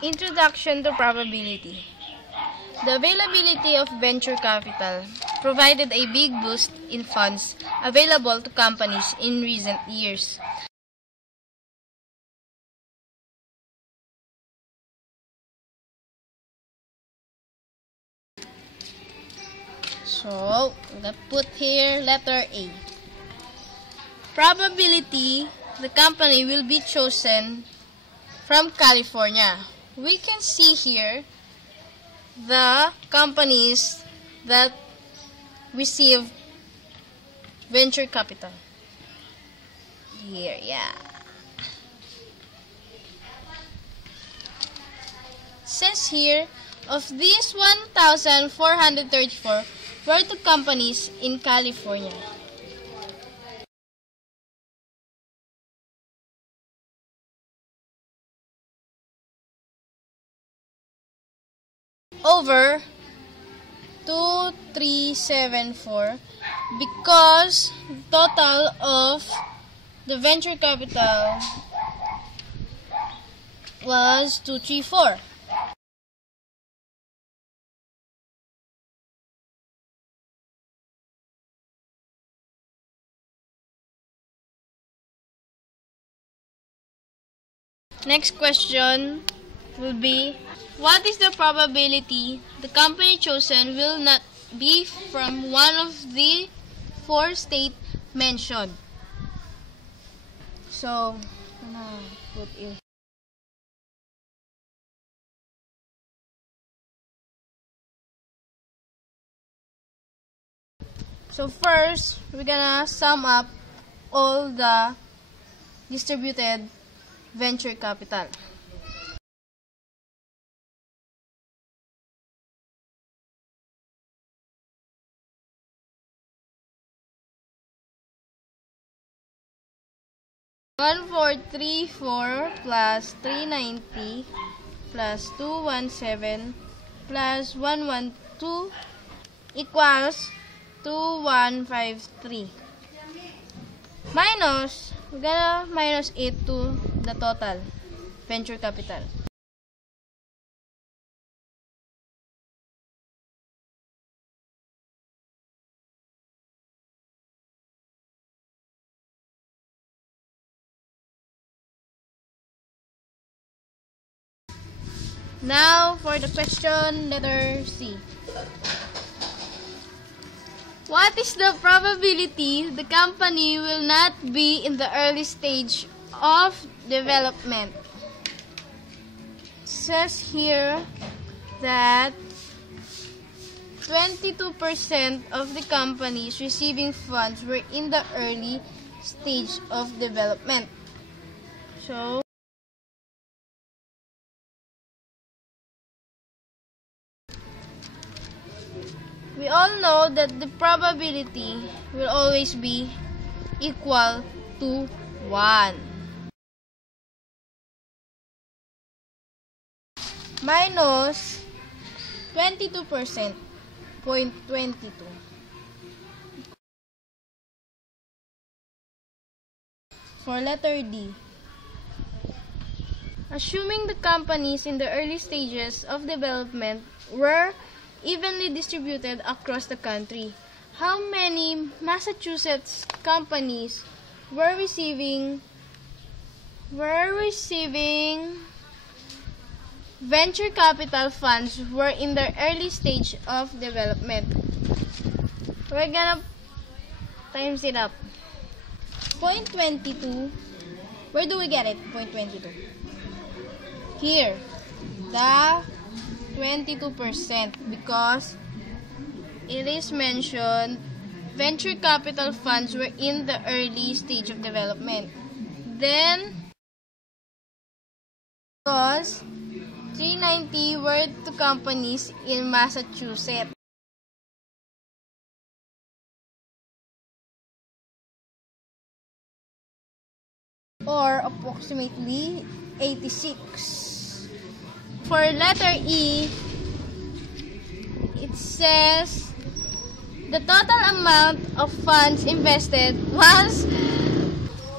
Introduction to probability. The availability of venture capital provided a big boost in funds available to companies in recent years. So, I'm going to put here letter A. Probability, the company will be chosen from California. We can see here the companies that receive venture capital. Here, yeah. Says here, of these 1,434 were to companies in California. Over 2,374 because total of the venture capital was 234. Next question will be, what is the probability the company chosen will not be from one of the 4 states mentioned? So, I'm gonna put in. So first, we're gonna sum up all the distributed venture capital. $1,434 plus 390 plus 217 plus 112 equals 2,153. Minus, we're gonna minus it to the total venture capital. Now for the question letter C. What is the probability the company will not be in the early stage of development? It says here that 22% of the companies receiving funds were in the early stage of development. So, we all know that the probability will always be equal to 1. Minus 22%, 0.22. For letter D. Assuming the companies in the early stages of development were evenly distributed across the country, how many Massachusetts companies were receiving venture capital funds were in the early stage of development? We're gonna times it up. 0.22. Where do we get it? 0.22. Here, the 22% because it is mentioned venture capital funds were in the early stage of development. Then, because 390 were to companies in Massachusetts. Or approximately 86. For letter E, it says the total amount of funds invested was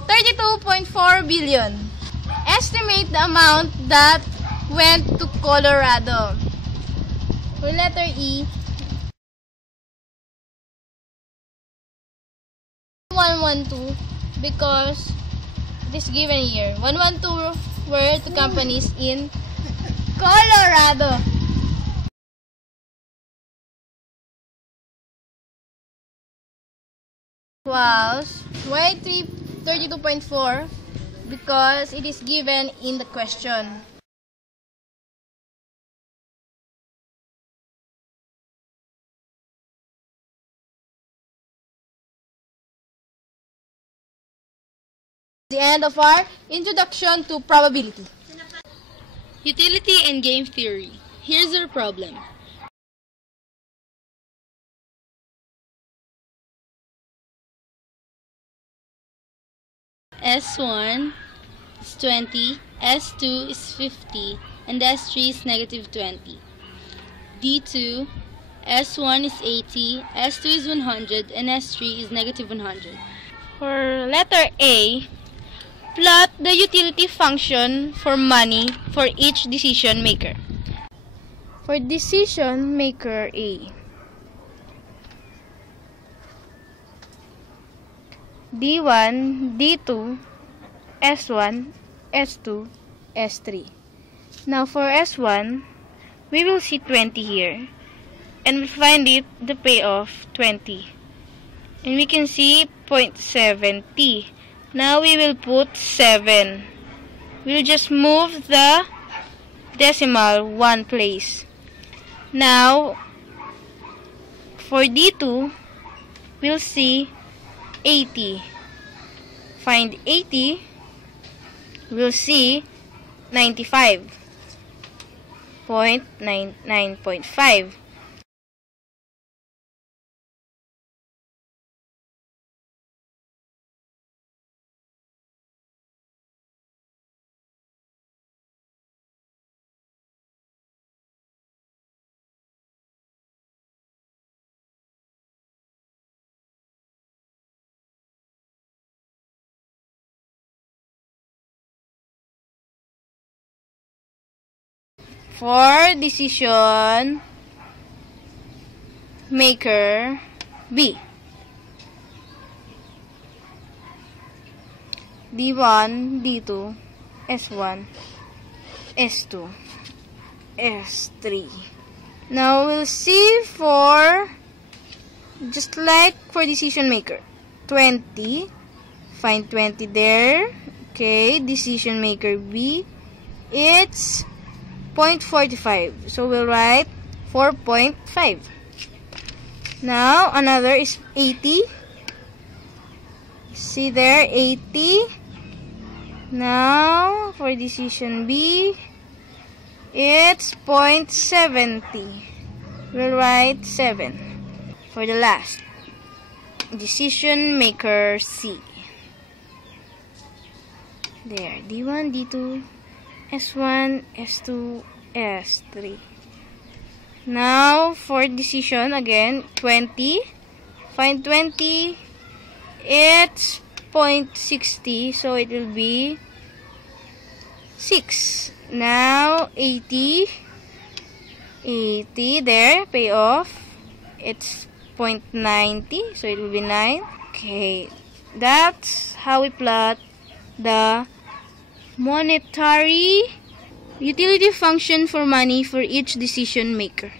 32.4 billion. Estimate the amount that went to Colorado. For letter E, 112 because it is given here. 112 were to companies in Colorado. Was why 32.4 because it is given in the question. The end of our introduction to probability. Utility and game theory. Here's our problem. S1 is 20, S2 is 50, and S3 is negative 20. D2, S1 is 80, S2 is 100, and S3 is negative 100. For letter A, plot the utility function for money for each decision maker. For decision maker A, D1, D2, S1, S2, S3. Now for S1, we will see 20 here and we find it the payoff 20. And we can see 0.70. Now we will put 7. We'll just move the decimal one place. Now for D2, we'll see 80. Find 80, we'll see 95.99.5. For decision maker B, D1, D2, S1, S2, S3. Now we'll see for, just like for decision maker, 20, find 20 there. Okay, decision maker B, it's 0.45, so we'll write 4.5. Now another is 80. See there, 80. Now for decision B, it's 0.70. We'll write 7. For the last, decision maker C. There, D1, D2, S1, S2, S3. Now, for decision, again, 20. Find 20. It's 0.60, so it will be 6. Now, 80. 80, there, payoff. It's 0.90, so it will be 9. Okay, that's how we plot the monetary utility function for money for each decision maker.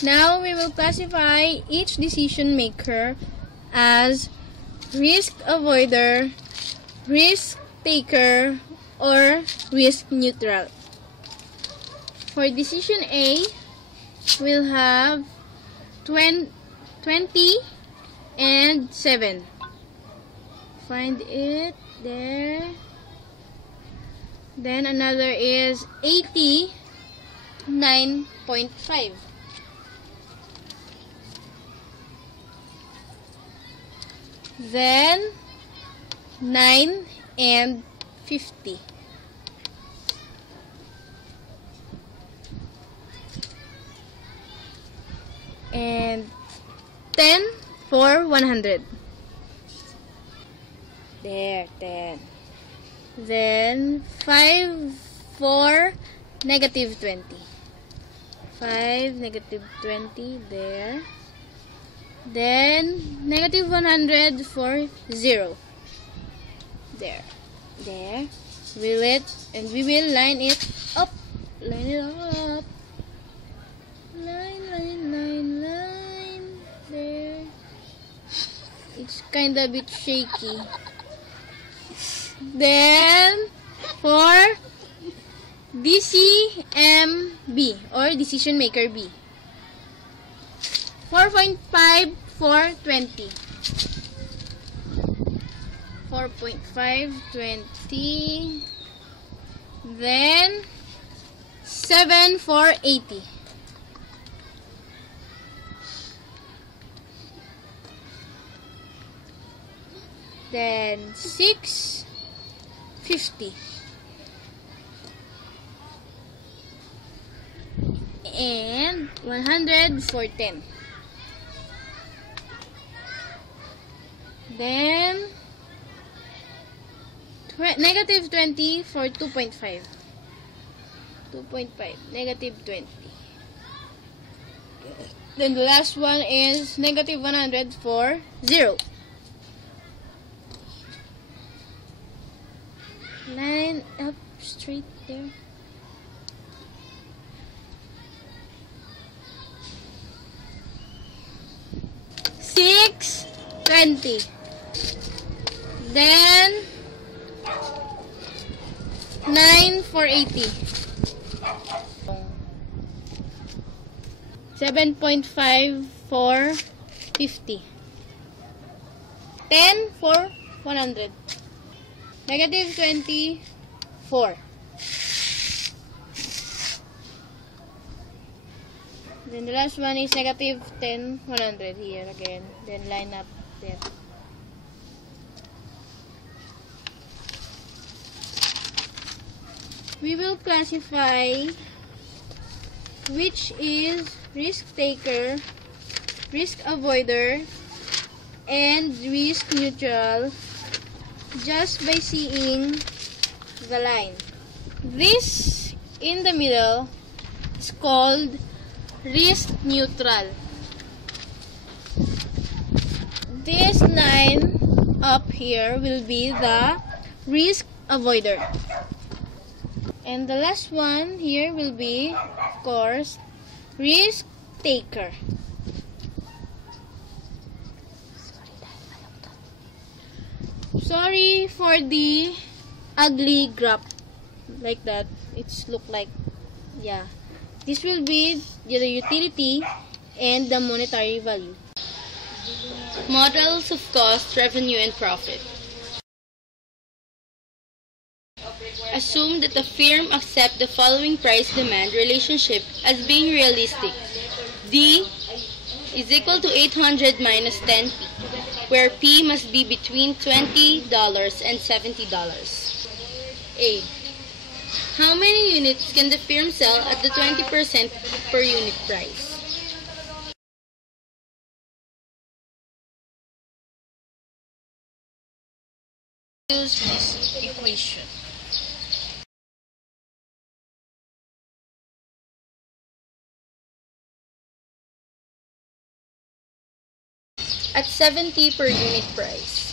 Now we will classify each decision maker as risk avoider, risk taker, or risk neutral. For decision A, we'll have 20 and 7. Find it there. Then another is 89.5. Then 9 and 50. And 10 for 100. There, 10. Then 5 for negative 20. 5, negative 20, there. Then, negative 100 for 0. There. There. We will line it up. Line it up. Line. There. It's kind of a bit shaky. Then, for DCM-B or Decision Maker B. 4.5 for 20. 4.5, 20. Then, 7 for 80. Then, 6, 50. And 100 for 10. Then, negative 20 for 2.5. 2.5, negative 20. Then the last one is negative 100 for 0. Line up straight there. Six, 20. Then 9 for 80. 7.5 for 50. 10 for 100. Negative 24. Then the last one is negative 10, 100 here again. Then line up there. We will classify which is risk taker, risk avoider, and risk neutral just by seeing the line. This in the middle is called risk neutral. This line up here will be the risk avoider. And the last one here will be, of course, risk taker. Sorry for the ugly graph like that. It's look like, yeah. This will be the utility and the monetary value. Models of cost, revenue, and profit. Assume that the firm accepts the following price-demand relationship as being realistic. D is equal to 800 minus 10P, where P must be between $20 and $70. A. How many units can the firm sell at the 20% per unit price? Use this equation. At 70 per unit price.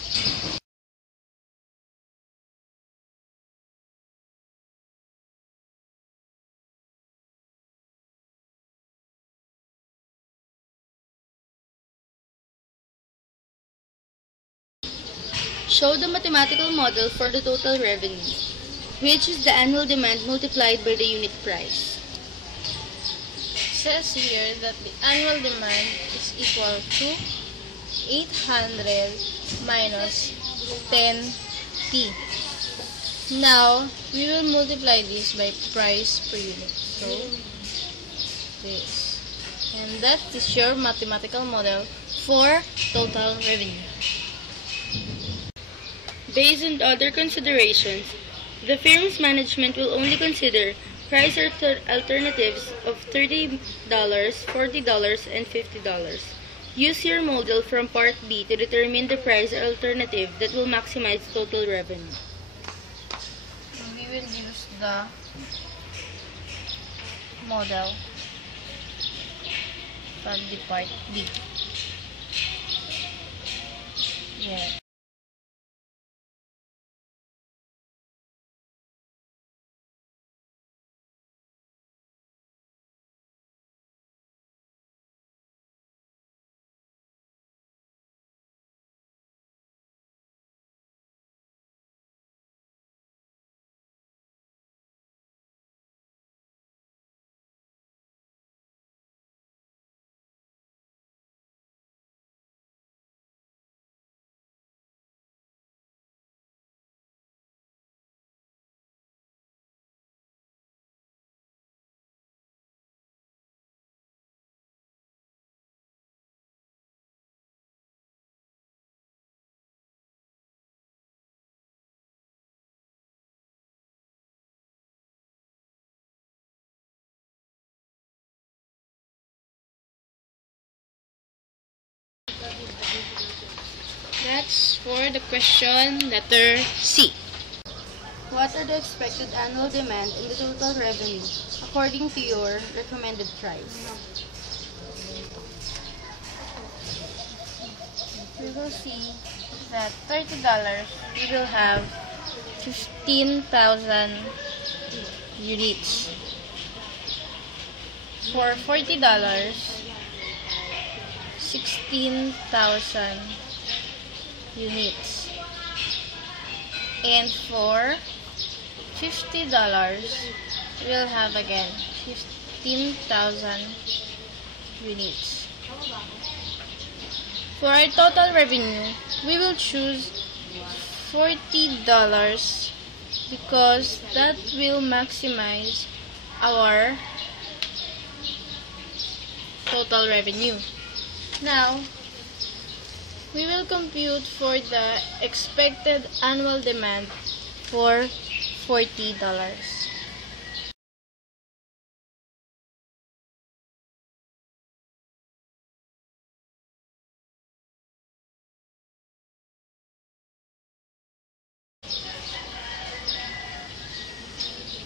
Show the mathematical model for the total revenue, which is the annual demand multiplied by the unit price. It says here that the annual demand is equal to 800 minus 10P. Now, we will multiply this by price per unit. So, this. And that is your mathematical model for total revenue. Based on other considerations, the firm's management will only consider price alternatives of $30, $40, and $50. Use your model from Part B to determine the price alternative that will maximize total revenue. Okay, will use the model from the part B. Yeah. That's for the question letter C. What are the expected annual demand and the total revenue according to your recommended price? We will see that $30 we will have 15,000 units. For $40, 16,000 units. And for $50, we'll have again 15,000 units. For our total revenue, we will choose $40 because that will maximize our total revenue. Now, we will compute for the expected annual demand for $40.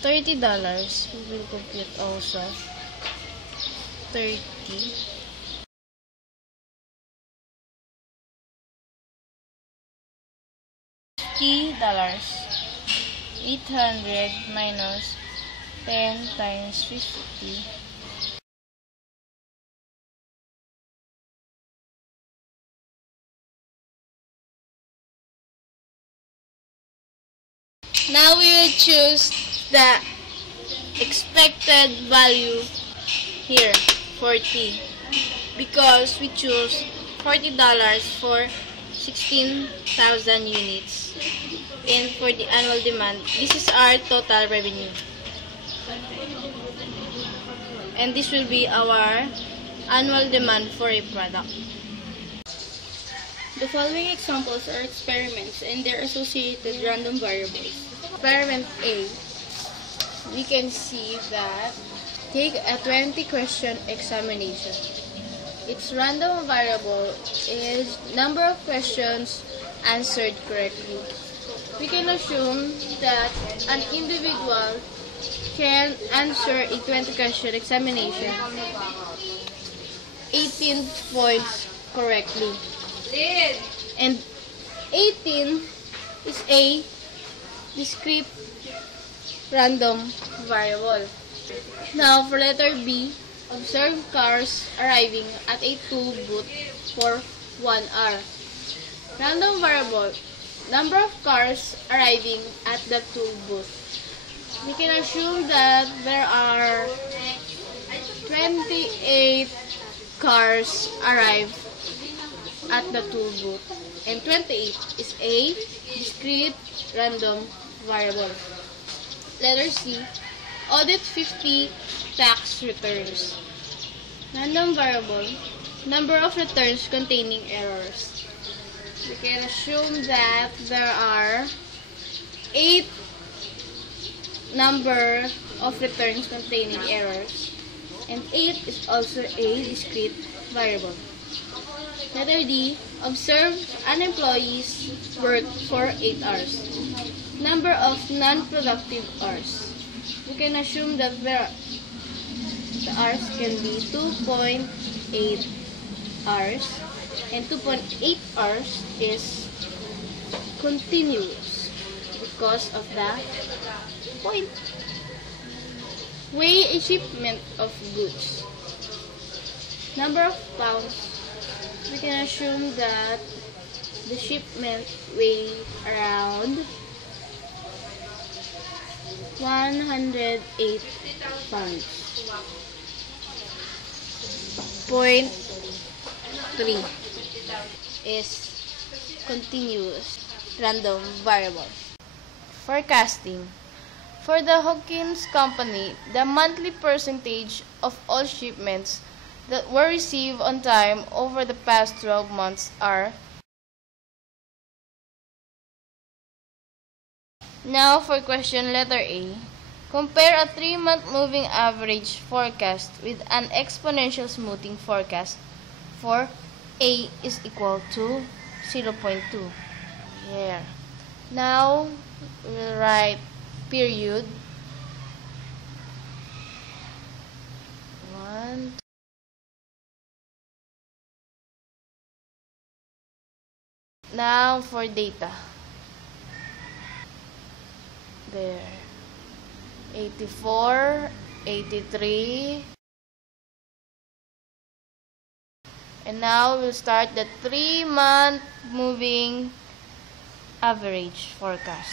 $30 we will compute also. 30 $50. 800 minus 10 times 50. Now we will choose the expected value here, 40, because we choose $40 for 16,000 units. And for the annual demand, this is our total revenue. And this will be our annual demand for a product. The following examples are experiments and their associated random variables. Experiment A, we can see that take a 20 question examination. Its random variable is number of questions answered correctly. We can assume that an individual can answer a 20 question examination 18 points correctly. And 18 is a discrete random variable. Now for letter B, observe cars arriving at a toll booth for 1 hour. Random variable, number of cars arriving at the toll booth. We can assume that there are 28 cars arrive at the toll booth, and 28 is a discrete random variable. Letter C, audit 50 tax returns. Random variable, number of returns containing errors. We can assume that there are 8 number of returns containing errors, and 8 is also a discrete variable. Letter D, observe an employee's work for 8 hours. Number of non-productive hours. We can assume that the hours can be 2.8 hours, and 2.8 hours is continuous because of the point. Weigh a shipment of goods. Number of pounds. We can assume that the shipment weighs around 108 pounds. Point 3 is continuous random variable. Forecasting. For the Hawkins Company, the monthly percentage of all shipments that were received on time over the past 12 months are. Now for question letter A. Compare a 3-month moving average forecast with an exponential smoothing forecast for A is equal to 0.2. Here. Now we'll write period 1. Now for data. There. 84, 83. And now we'll start the 3-month moving average forecast.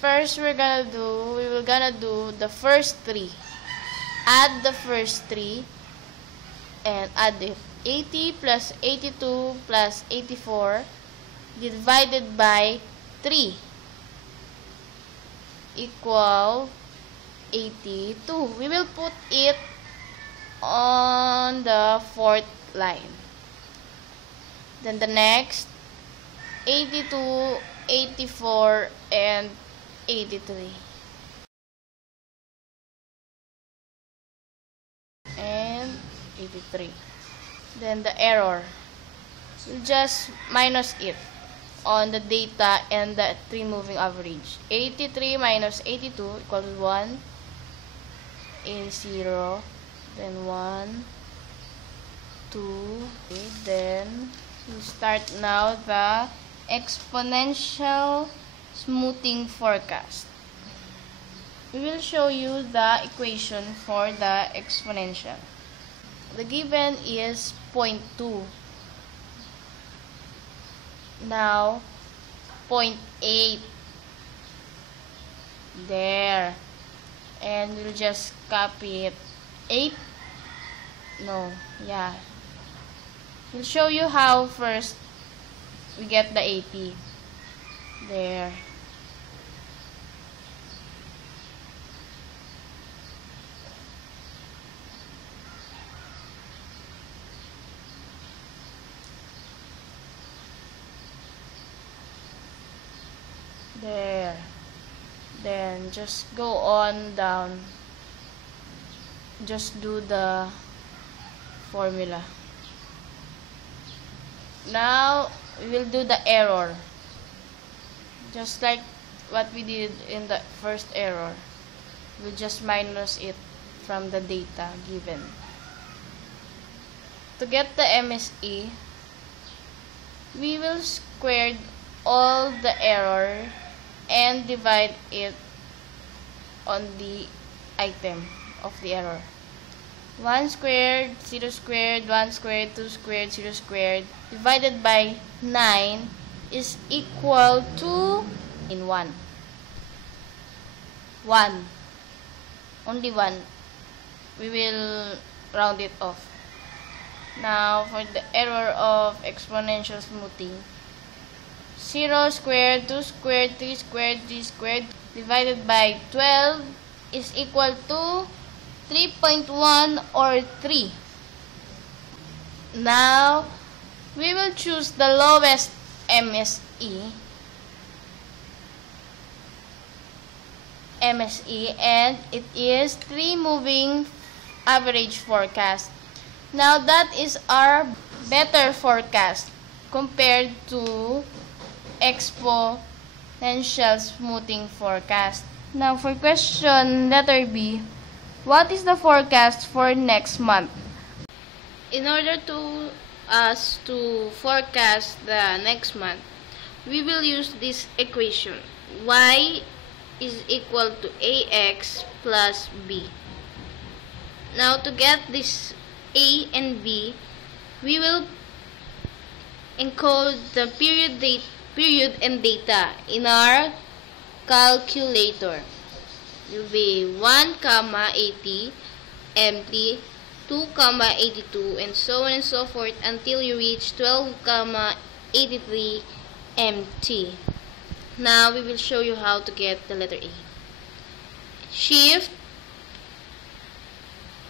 First we will gonna do the first 3. Add the first 3 and add it. 80 plus 82 plus 84 divided by 3 equal 82. We will put it on the 4th line. Then the next 82, 84, and 83. And 83. Then the error. We'll just minus it on the data and the 3 moving average. 83 minus 82 equals 1 is 0. Then 1, 2. Okay, then we start now the exponential smoothing forecast. We will show you the equation for the exponential. The given is 0.2. Now 0.8 there, and we'll just copy it. 8 no, yeah, we'll show you how first we get the 80 there. There. Then just go on down. Just do the formula. Now we will do the error. Just like what we did in the first error. We'll just minus it from the data given. To get the MSE, we will square all the error and divide it on the item of the error. 1 squared, 0 squared, 1 squared, 2 squared, 0 squared divided by 9 is equal to in 1. 1. Only 1. We will round it off. Now for the error of exponential smoothing. 0 squared, 2 squared, 3 squared, 3 squared divided by 12 is equal to 3.1 or 3. Now, we will choose the lowest MSE. And it is 3 moving average forecast. Now, that is our better forecast compared to exponential potential smoothing forecast. Now for question letter B, what is the forecast for next month? In order to us to forecast the next month, we will use this equation. Y is equal to AX plus B. Now to get this A and B, we will encode the period and data in our calculator. It will be 1, 80 empty, 2, 82, and so on and so forth until you reach 12, 83 empty. Now we will show you how to get the letter A. Shift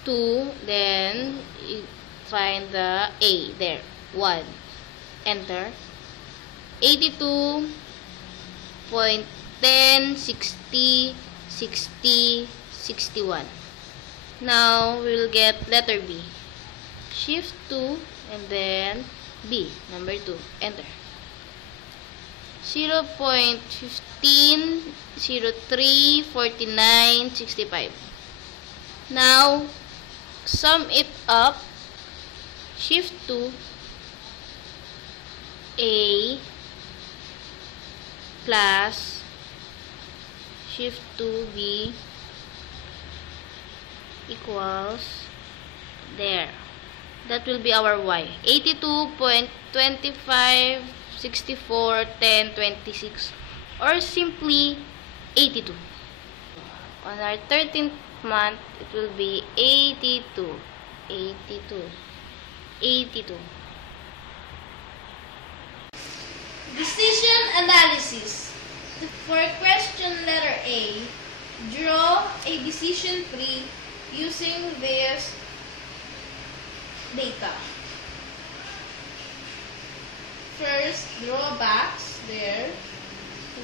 2, then you find the A there, 1. Enter. 82.10, 60, 60, 61. Now we will get letter B. Shift 2 and then B, number 2. Enter. 0.15, 03, 49, 65. Now sum it up. Shift 2 A plus shift 2 B equals there. That will be our Y. 82.25, 64, 10, 26, or simply 82. On our 13th month, it will be 82, 82, 82. Decision analysis. For question letter A, draw a decision tree using this data. First, draw a box there.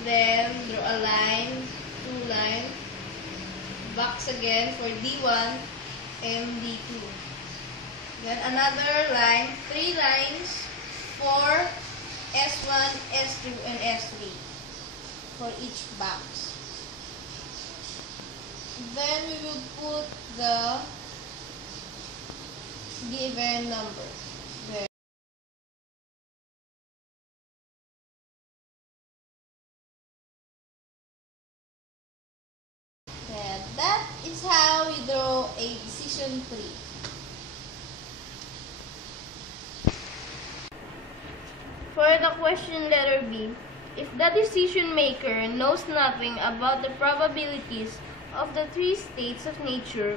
Then, draw a line, 2 lines. Box again for D1 and D2. Then, another line, 3 lines for S1, S2, and S3 for each box. Then we will put the given number there. And that is how you draw a decision tree. For the question letter B, if the decision maker knows nothing about the probabilities of the 3 states of nature,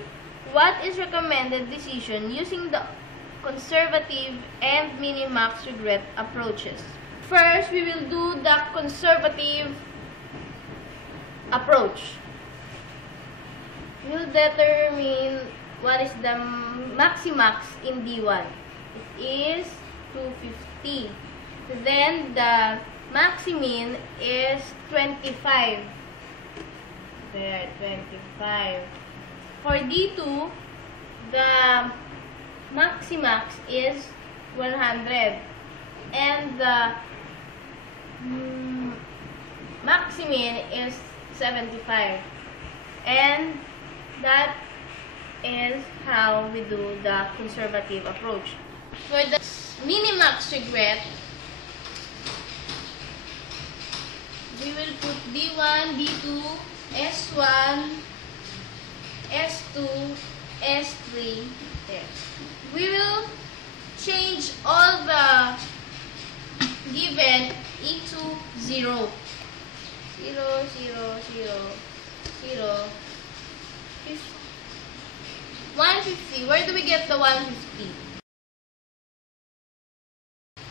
what is recommended decision using the conservative and minimax regret approaches? First, we will do the conservative approach. We will determine what is the maximax in D1. It is 250. Then the maximin is 25. There, 25. For D2, the maximax is 100. And the maximin is 75. And that is how we do the conservative approach. For the minimax regret, we will put D1, D2, S1, S2, S3 there. We will change all the given into 0. 0, 0, 0, 0. 150. Where do we get the 150?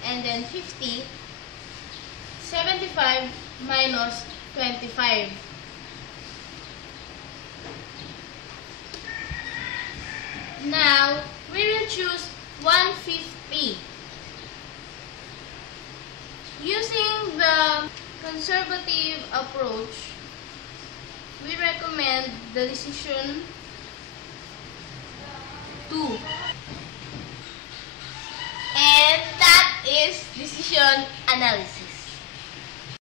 And then 50. 75 minus 25. Now, we will choose 150. Using the conservative approach, we recommend the decision 2. And that is decision analysis.